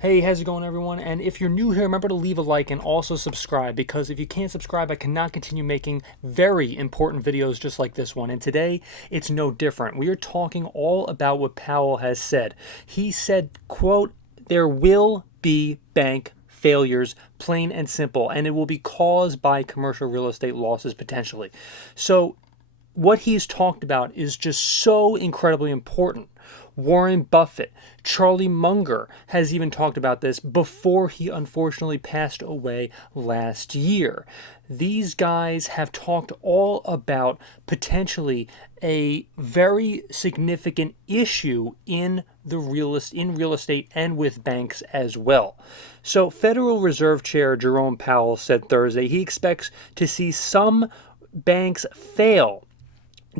Hey, how's it going, everyone? And if you're new here, remember to leave a like and also subscribe, because if you can't subscribe, I cannot continue making very important videos just like this one. And today, it's no different. We are talking all about what Powell has said. He said, quote, "There will be bank failures, plain and simple, and it will be caused by commercial real estate losses potentially." So what he's talked about is just so incredibly important. Warren Buffett, Charlie Munger has even talked about this before he unfortunately passed away last year. These guys have talked all about potentially a very significant issue in real estate and with banks as well. So Federal Reserve Chair Jerome Powell said Thursday he expects to see some banks fail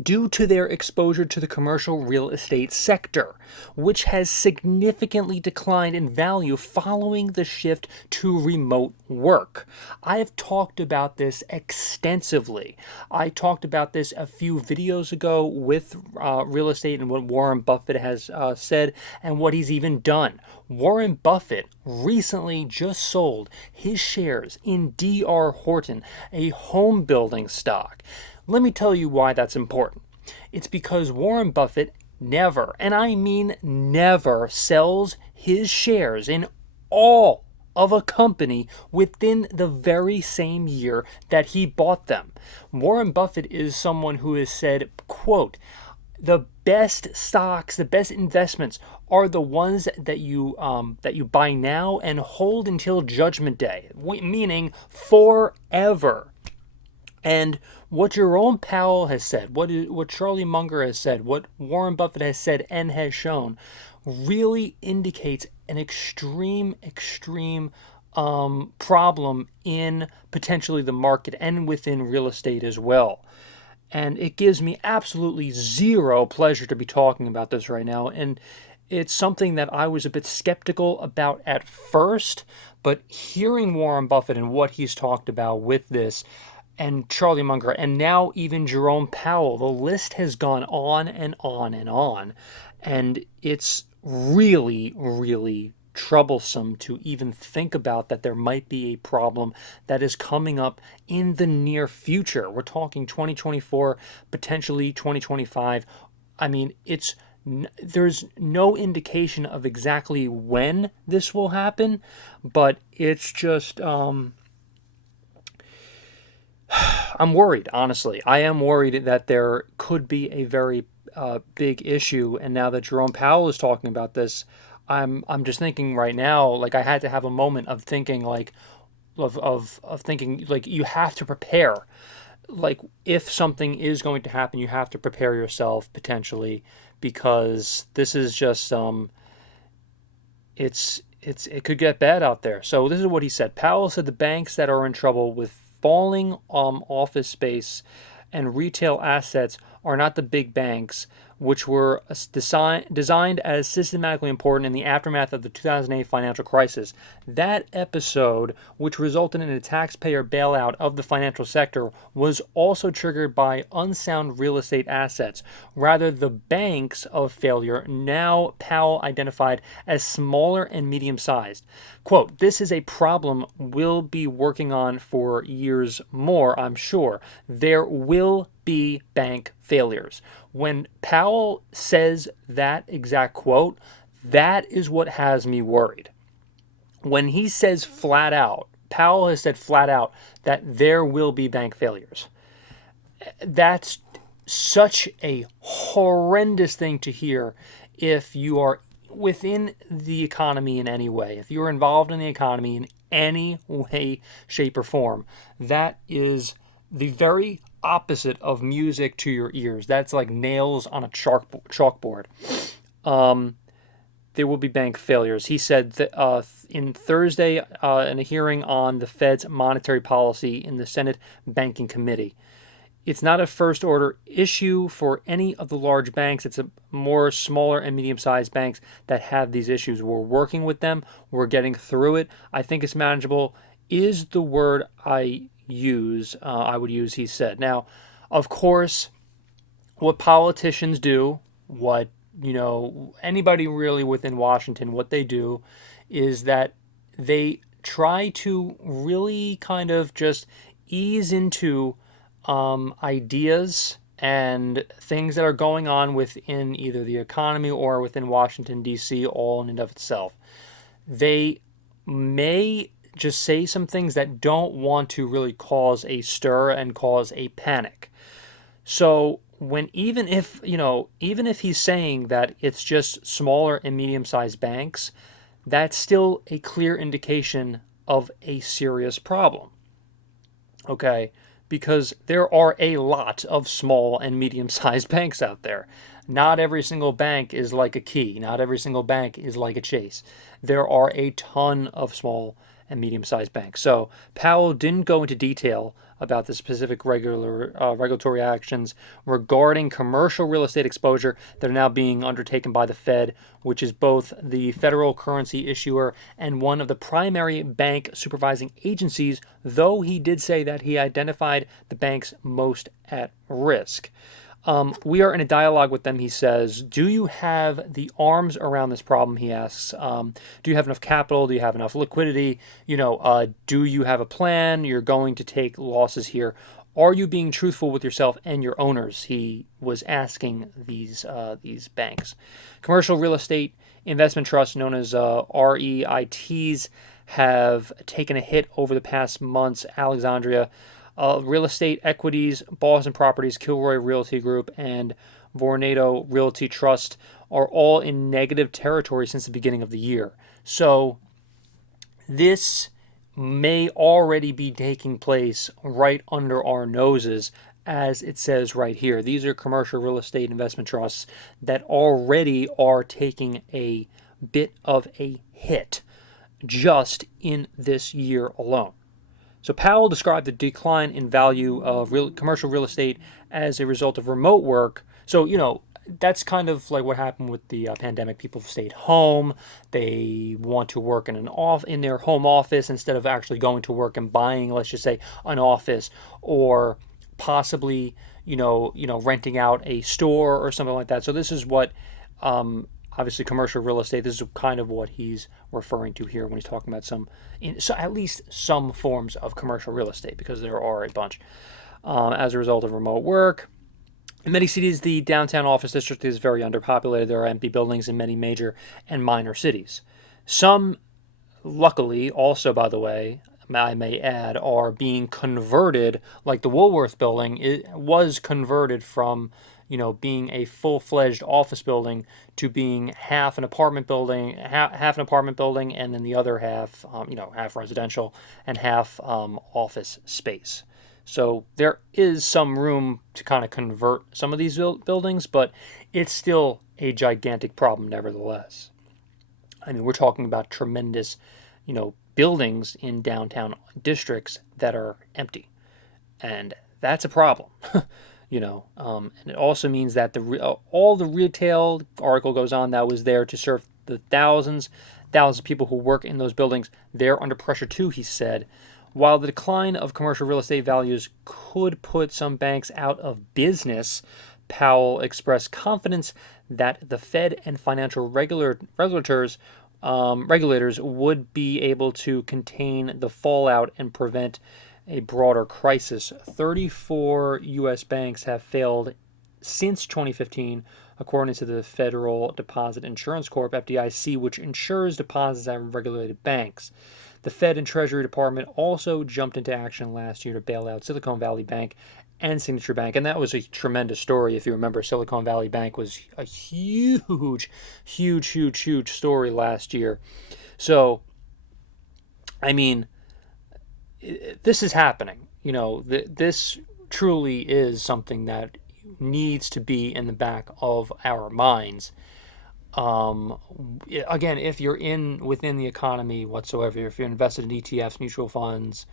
due to their exposure to the commercial real estate sector, which has significantly declined in value following the shift to remote work. I have talked about this extensively. I talked about this a few videos ago with real estate and what Warren Buffett has said and what he's even done. Warren Buffett recently just sold his shares in D.R. Horton, a home building stock. Let me tell you why that's important. It's because Warren Buffett never, and I mean never, sells his shares in all of a company within the very same year that he bought them. Warren Buffett is someone who has said, quote, "The best stocks, the best investments are the ones that you buy now and hold until Judgment Day," meaning forever. And what Jerome Powell has said, what Charlie Munger has said, what Warren Buffett has said and has shown, really indicates an extreme problem in potentially the market and within real estate as well. And it gives me absolutely zero pleasure to be talking about this right now. And it's something that I was a bit skeptical about at first, but hearing Warren Buffett and what he's talked about with this, and Charlie Munger, and now even Jerome Powell, the list has gone on and on and on. And it's really troublesome to even think about that there might be a problem that is coming up in the near future. We're talking 2024, potentially 2025. I mean, there's no indication of exactly when this will happen, but it's just I'm worried, honestly. I am worried that there could be a very big issue. And now that Jerome Powell is talking about this, I'm just thinking right now, like I had to have a moment of thinking, like of thinking, like you have to prepare. Like if something is going to happen, you have to prepare yourself potentially, because this is just it could get bad out there. So this is what he said. Powell said the banks that are in trouble with falling office space and retail assets are not the big banks, which were designed as systematically important in the aftermath of the 2008 financial crisis. That episode, which resulted in a taxpayer bailout of the financial sector, was also triggered by unsound real estate assets. Rather, the banks of failure, now Powell identified as smaller and medium-sized. Quote, "This is a problem we'll be working on for years more, I'm sure. There will be bank failures." When Powell says that exact quote, that is what has me worried. When he says flat out, Powell has said flat out that there will be bank failures. That's such a horrendous thing to hear if you are within the economy in any way, if you're involved in the economy in any way, shape, or form. That is the very opposite of music to your ears. That's like nails on a chalkboard. There will be bank failures. He said that in Thursday in a hearing on the Fed's monetary policy in the Senate Banking Committee. It's not a first order issue for any of the large banks. It's a more smaller and medium sized banks that have these issues. We're working with them. We're getting through it. I think it's manageable, is the word I would use, he said. Now, of course, what politicians do, what, anybody really within Washington, what they do is that they try to really kind of just ease into ideas and things that are going on within either the economy or within Washington, D.C., all in and of itself. They may just say some things that don't want to really cause a stir and cause a panic. So even if he's saying that it's just smaller and medium-sized banks, that's still a clear indication of a serious problem. Okay? Because there are a lot of small and medium-sized banks out there. Not every single bank is like a Key. Not every single bank is like a Chase. There are a ton of small and medium-sized banks. So Powell didn't go into detail about the specific regulatory actions regarding commercial real estate exposure that are now being undertaken by the Fed, which is both the federal currency issuer and one of the primary bank supervising agencies, though he did say that he identified the banks most at risk. We are in a dialogue with them, he says. Do you have the arms around this problem, he asks. Do you have enough capital? Do you have enough liquidity? Do you have a plan? You're going to take losses here. Are you being truthful with yourself and your owners? He was asking these banks. Commercial real estate investment trusts, known as REITs, have taken a hit over the past months. Alexandria Real Estate Equities, Boston Properties, Kilroy Realty Group, and Vornado Realty Trust are all in negative territory since the beginning of the year. So this may already be taking place right under our noses, as it says right here. These are commercial real estate investment trusts that already are taking a bit of a hit just in this year alone. So Powell described the decline in value of commercial real estate as a result of remote work. So, that's kind of like what happened with the pandemic. People stayed home. They want to work in their home office instead of actually going to work and buying, let's just say, an office, or possibly, renting out a store or something like that. So this is what obviously commercial real estate, this is kind of what he's referring to here when he's talking about so at least some forms of commercial real estate, because there are a bunch. As a result of remote work, in many cities, the downtown office district is very underpopulated. There are empty buildings in many major and minor cities. Some, luckily, also, by the way, I may add, are being converted, like the Woolworth building. It was converted from being a full-fledged office building to being half an apartment building, and then the other half, half residential and half office space. So there is some room to kind of convert some of these buildings, but it's still a gigantic problem nevertheless. I mean, we're talking about tremendous, buildings in downtown districts that are empty, and that's a problem. And it also means that all the retail, article goes on, that was there to serve the thousands of people who work in those buildings, they're under pressure too, he said. While the decline of commercial real estate values could put some banks out of business, Powell expressed confidence that the Fed and financial regulators would be able to contain the fallout and prevent a broader crisis. 34 U.S. banks have failed since 2015, according to the Federal Deposit Insurance Corp, FDIC, which insures deposits at regulated banks. The Fed and Treasury Department also jumped into action last year to bail out Silicon Valley Bank and Signature Bank, and that was a tremendous story. If you remember, Silicon Valley Bank was a huge story last year. So, I mean, this is happening. This truly is something that needs to be in the back of our minds. Again, if you're within the economy whatsoever, if you're invested in ETFs, mutual funds,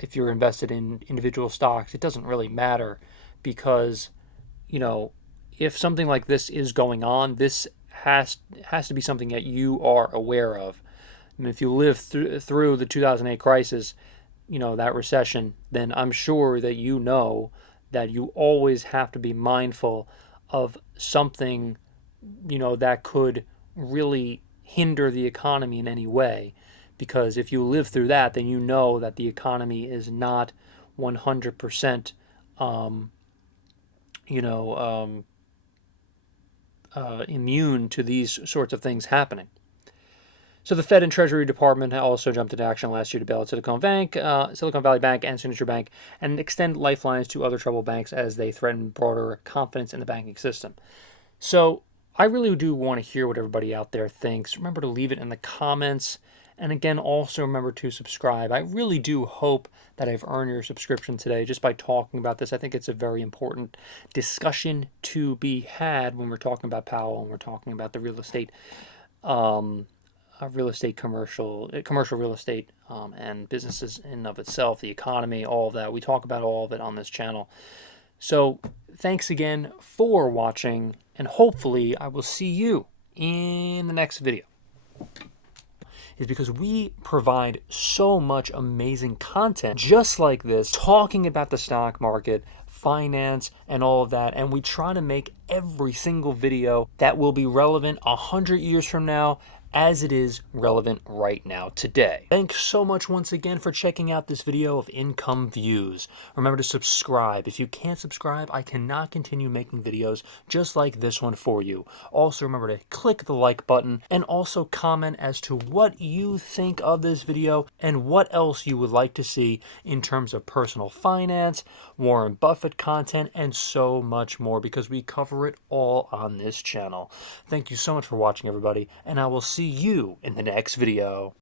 if you're invested in individual stocks, it doesn't really matter, because, if something like this is going on, this has to be something that you are aware of. I mean, if you lived through the 2008 crisis, that recession, then I'm sure that that you always have to be mindful of something, that could really hinder the economy in any way. Because if you live through that, then you know that the economy is not 100%, immune to these sorts of things happening. So the Fed and Treasury Department also jumped into action last year to bail out Silicon Valley Bank and Signature Bank and extend lifelines to other troubled banks as they threaten broader confidence in the banking system. So I really do want to hear what everybody out there thinks. Remember to leave it in the comments. And again, also remember to subscribe. I really do hope that I've earned your subscription today just by talking about this. I think it's a very important discussion to be had when we're talking about Powell and we're talking about the real estate, commercial real estate, and businesses in and of itself, the economy, all of that. We talk about all of it on this channel. So thanks again for watching, and hopefully I will see you in the next video. Is because we provide so much amazing content just like this, talking about the stock market, finance, and all of that. And we try to make every single video that will be relevant 100 years from now as it is relevant right now today. Thanks so much once again for checking out this video of income views. Remember to subscribe. If you can't subscribe, I cannot continue making videos just like this one for you. Also remember to click the like button and also comment as to what you think of this video and what else you would like to see in terms of personal finance, Warren Buffett content, and so much more, because we cover it all on this channel. Thank you so much for watching, everybody, and I will see you in the next video.